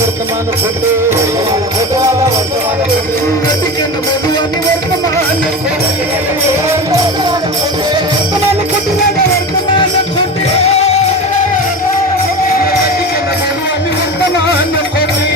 वर्तमान खोटे नटिकेन बोलू आणि वर्तमान खोटे वर्तमान खोटे वर्तमान खोटे नटिकेन बोलू आणि वर्तमान खोटे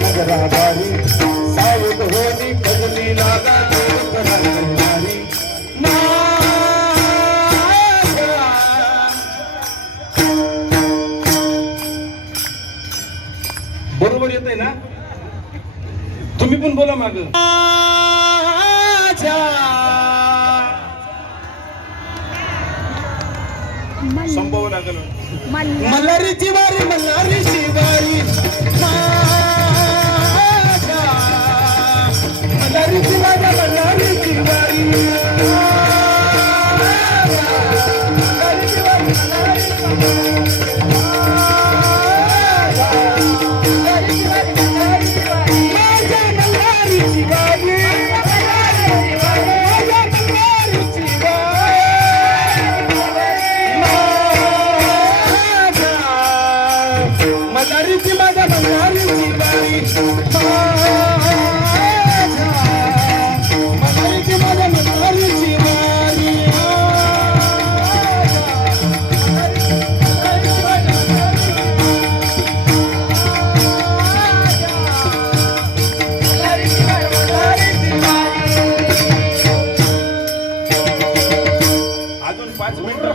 नगराबारी सावध होनी कजली लागा करारी बरोबर येत आहे ना? तुम्ही पण बोला माग संभव लागल मल्हारी जिवारी मल्हारी शिवारी मल्हारी जिवारी मल्हारी जिवारी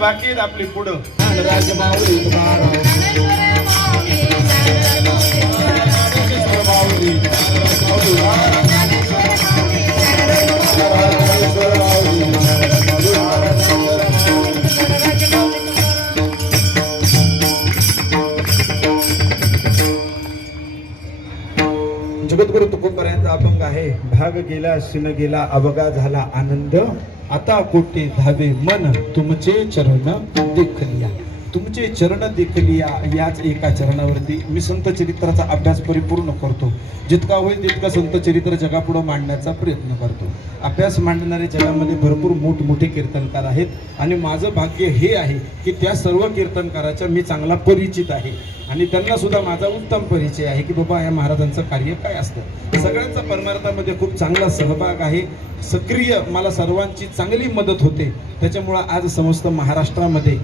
बाकी आहेत आपली पुढं जगद्गुरु तुकोबारायांचा अभंग आहे. भाग गेला शिन गेला अवगा झाला आनंद आता कोटे धावे मन तुमचे चरण देखलिया. तुमचे चरण देखलिया याच एका चरणावरती मी संत चरित्राचा अभ्यास परिपूर्ण करतो. जितका होईल तितका संत चरित्र जगापुढे मांडण्याचा प्रयत्न करतो. अभ्यास मांडणारे जगामध्ये भरपूर मोठमोठे कीर्तनकार आहेत आणि माझं भाग्य हे आहे की त्या सर्व कीर्तनकाराचा मी चांगला परिचित आहे आणि त्यांना सुद्धा माझा उत्तम परिचय आहे की बाबा या महाराजांचं कार्य काय असतं. सगळ्यांचा परमार्थामध्ये खूप चांगला सहभाग आहे. सक्रिय मला सर्वांची चांगली मदत होते. त्याच्यामुळं आज समस्त महाराष्ट्रामध्ये